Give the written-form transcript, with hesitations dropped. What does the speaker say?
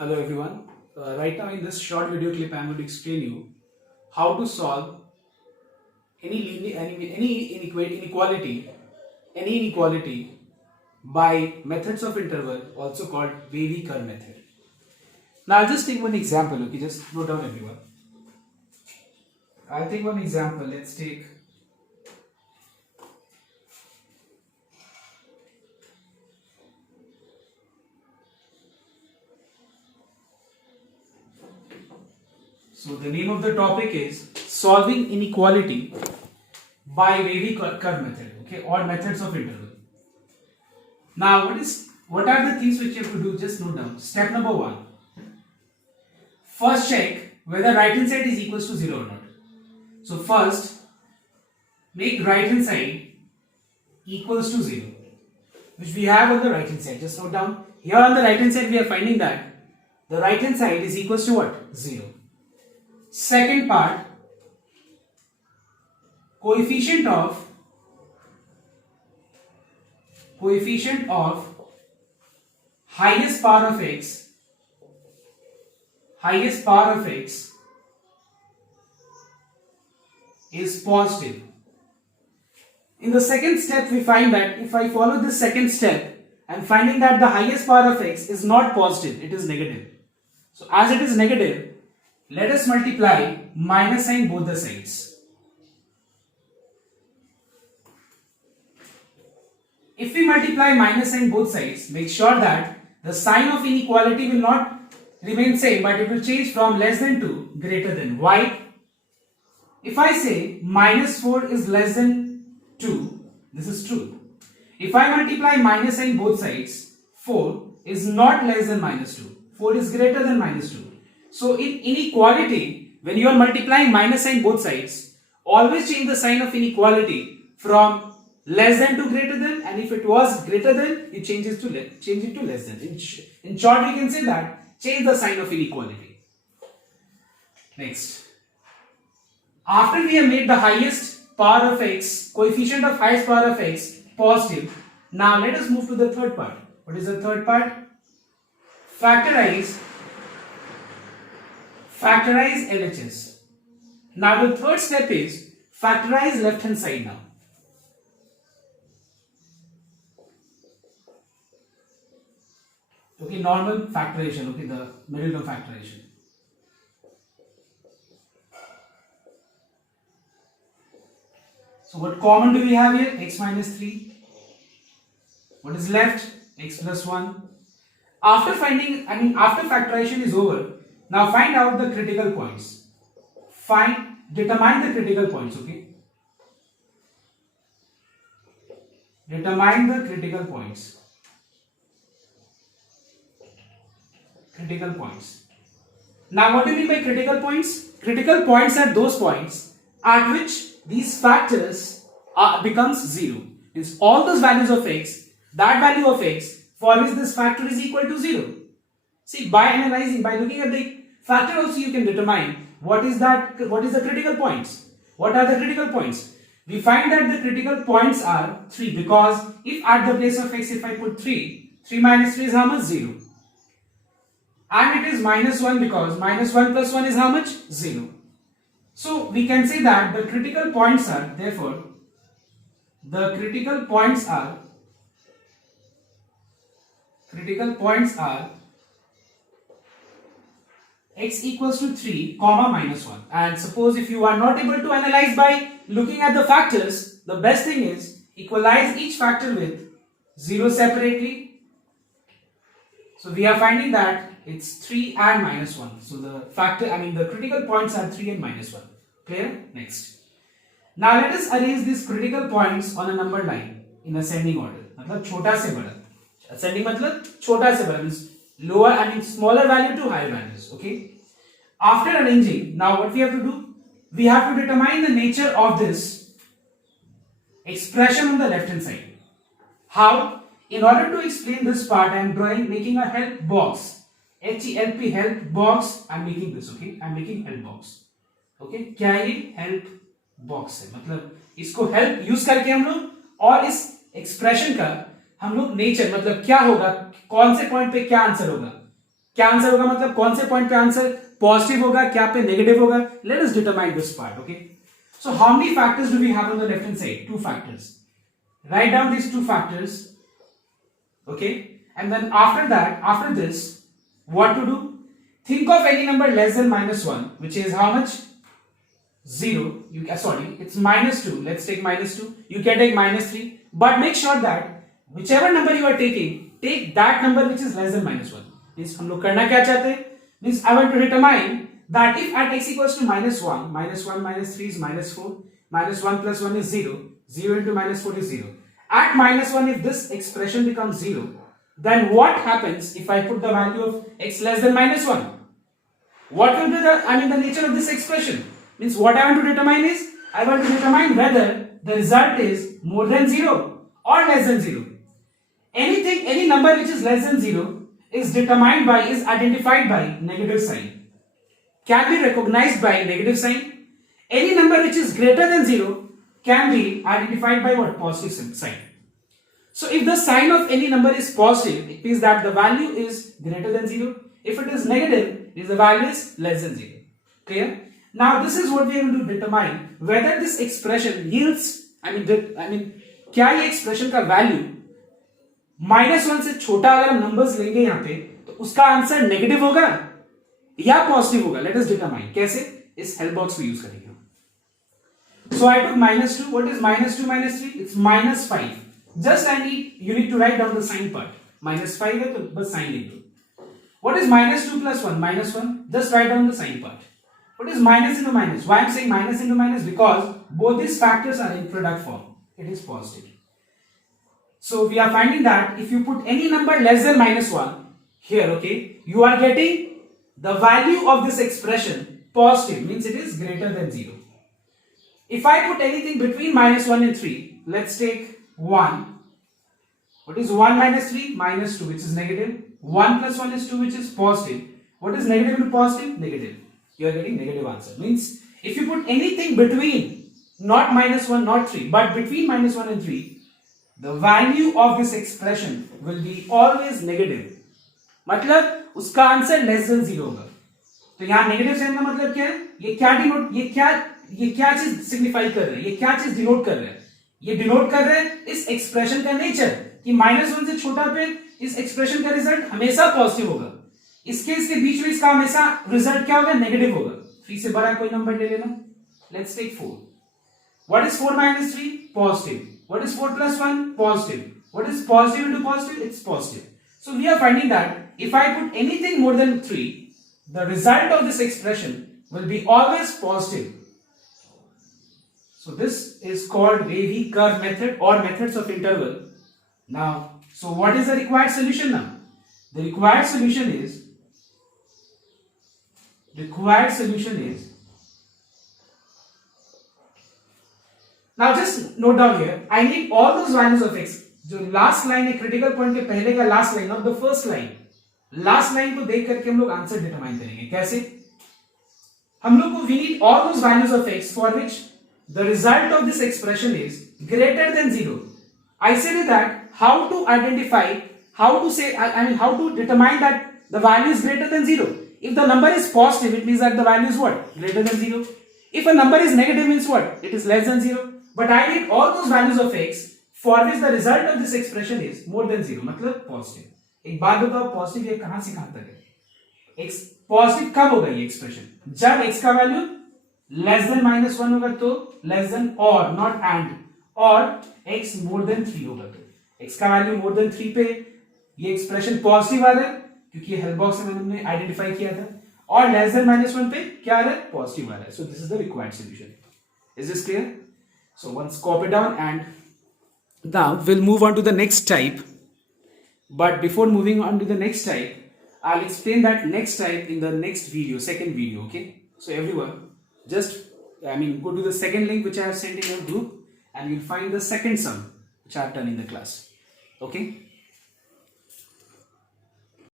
Hello everyone. Right now in this short video clip, I am going to explain you how to solve any inequality by methods of interval, also called Wavy curve method. Now I'll just take one example. Okay, just note down everyone. I'll take one example. Let's take so the name of the topic is solving inequality by Wavy curve method. Okay, or methods of interval. Now, what are the things which you have to do? Just note down. Step number 1. First check whether right hand side is equals to 0 or not. So first, make right hand side equals to 0, which we have on the right hand side. Just note down. Here on the right hand side, we are finding that the right hand side is equals to what? 0. Second part, coefficient of highest power of x is positive. In the second step, we find that if I follow this second step and finding that the highest power of x is not positive, it is negative. So as it is negative, let us multiply minus sign both the sides. If we multiply minus sign both sides, make sure that the sign of inequality will not remain same, but it will change from less than to greater than. Why? If I say minus 4 is less than 2, this is true. If I multiply minus sign both sides, 4 is not less than minus 2. 4 is greater than minus 2. So in inequality, when you are multiplying minus sign both sides, always change the sign of inequality from less than to greater than, and if it was greater than, you change it to less than. In short, we can say that change the sign of inequality. Next, after we have made the highest power of x, coefficient of highest power of x positive, now let us move to the third part. What is the third part? Factorize LHS. Now the third step is factorize left hand side now. Okay, normal factorization, okay, the middle term factorization. So what common do we have here? X minus 3. What is left? X plus 1. After factorization is over, now find out the critical points. Determine the critical points, okay? Determine the critical points. Critical points. Now what do you mean by critical points? Critical points are those points at which these factors becomes 0. Means all those values of x, that value of x for which this factor is equal to 0. See, by looking at the factor also you can determine what is the critical points. What are the critical points? We find that the critical points are 3, because if at the place of x if I put 3 minus 3 is how much? 0. And it is minus 1 because minus 1 plus 1 is how much? 0. So we can say that the critical points are, therefore, the critical points are x equals to 3 comma minus 1. And suppose if you are not able to analyze by looking at the factors, the best thing is equalize each factor with 0 separately. So we are finding that it's 3 and minus 1. So the critical points are 3 and minus 1. Clear? Next. Now let us arrange these critical points on a number line in ascending order. मतलब छोटा से बड़ा. Ascending मतलब छोटा से बड़ा, means smaller value to higher values. Okay. After arranging, now what we have to do? We have to determine the nature of this expression on the left hand side. How? In order to explain this part, I am making a help box. HELP help box. I am making this. Okay, I am making help box. Okay, क्या ये help box है? मतलब इसको help use करके हम लोग और इस expression का हम लोग नेचर मतलब क्या होगा, कौन से पॉइंट पे क्या आंसर होगा, क्या आंसर होगा, मतलब कौन से पॉइंट पे आंसर पॉजिटिव होगा, क्या पे नेगेटिव होगा. Let us determine this part. Okay, so how many factors do we have on the left hand side? Two factors. Write down these two factors. Okay, and then after this, what to do? Think of any number less than -1, which is how much? 0. It's -2. Let's take -2. You can take -3, but make sure that whichever number you are taking, take that number which is less than -1. Means हम लोग करना क्या चाहते हैं? Means I want to determine that if at x equals to -1, -1 minus 3 is -4, -1 plus 1 is 0, 0 into -4 is 0. At -1, if this expression becomes 0, then what happens if I put the value of x less than -1? What will be the nature of this expression? Means what I want to determine is, I want to determine whether the result is more than 0 or less than 0. Any number which is less than 0 is identified by negative sign. Can be recognized by negative sign. Any number which is greater than 0 can be identified by what? Positive sign. So if the sign of any number is positive, it means that the value is greater than 0. If it is negative, it means the value is less than 0. Clear? Now this is what we are going to determine whether this expression yields, क्या ये expression का value -1 से छोटा अगर हम numbers लेंगे यहाँ पे तो उसका आंसर नेगेटिव होगा या पॉजिटिव होगा. Let us determine. कैसे? इस हेल्प बॉक्स को यूज करेंगे. सो आई टुक -2. What is -2 -3? It's -5. Just you need to write down the sign part. -5 है तो बस साइन लिख दो. What is -2 plus 1? -1. Just write down the sign part. What is minus into minus? Why I'm saying minus into minus? Because both these factors are in product form. It is positive. So we are finding that if you put any number less than -1 here, okay, you are getting the value of this expression positive, means it is greater than 0. If I put anything between -1 and 3, let's take 1. What is 1 minus 3? -2, which is negative. 1 plus 1 is 2, which is positive. What is negative into positive? Negative. You are getting negative answer. Means if you put anything between, not -1, not 3, but between -1 and 3, the value of this expression will be always negative. मतलब उसका answer less than 0 होगा. तो यहाँ negative sign का मतलब क्या है? ये क्या चीज सिग्निफाई कर रहा है? ये क्या चीज डिनोट कर रहा है? ये डिनोट कर रहा है इस एक्सप्रेशन का नेचर कि -1 से छोटा पे इस एक्सप्रेशन का रिजल्ट हमेशा पॉजिटिव होगा. इसके बीच में इसका हमेशा रिजल्ट क्या होगा? नेगेटिव होगा. 3 से बड़ा कोई नंबर ले लेना. Let's take 4. What is 4 minus 3? Positive. What is 4 plus 1? Positive. What is positive into positive? It's positive. So we are finding that if I put anything more than 3, the result of this expression will be always positive. So this is called Wavy curve method or methods of interval. Now, so what is the required solution now? The required solution is now just note down here, I need all those values of x. जो last line है critical point के पहले का last line of the first line, last line को देख करके हम लोग आंसर डिटरमाइन करेंगे. कैसे? हम लोग को we need all those values of x for which the result of this expression is greater than 0. I said that how to identify, how to determine that the value is greater than 0. If the number is positive, it means that the value is what? Greater than 0. If a number is negative, means what? It is less than 0. But I need all those values of x for which the result of this expression is more than 0. मतलब positive. एक बात बताओ, positive ये कहां से कहां तक है? x पॉजिटिव कब होगा ये एक्सप्रेशन? जब x का वैल्यू लेस देन -1 होगा तो लेस देन और नॉट एंड, और x मोर देन 3 होगा तो x का वैल्यू मोर देन 3 पे ये एक्सप्रेशन पॉजिटिव आ रहा है क्योंकि हेल्प बॉक्स में हमने आइडेंटिफाई किया था, और लेस देन -1 पे क्या आ रहा है? पॉजिटिव आ रहा है. So this is the required solution. Is this clear? So once copy down and now we'll move on to the next type. But before moving on to the next type, I'll explain that next type in the next video, second video. Okay, so everyone just go to the second link which I have sent in your group and you'll find the second sum which I have done in the class. Okay.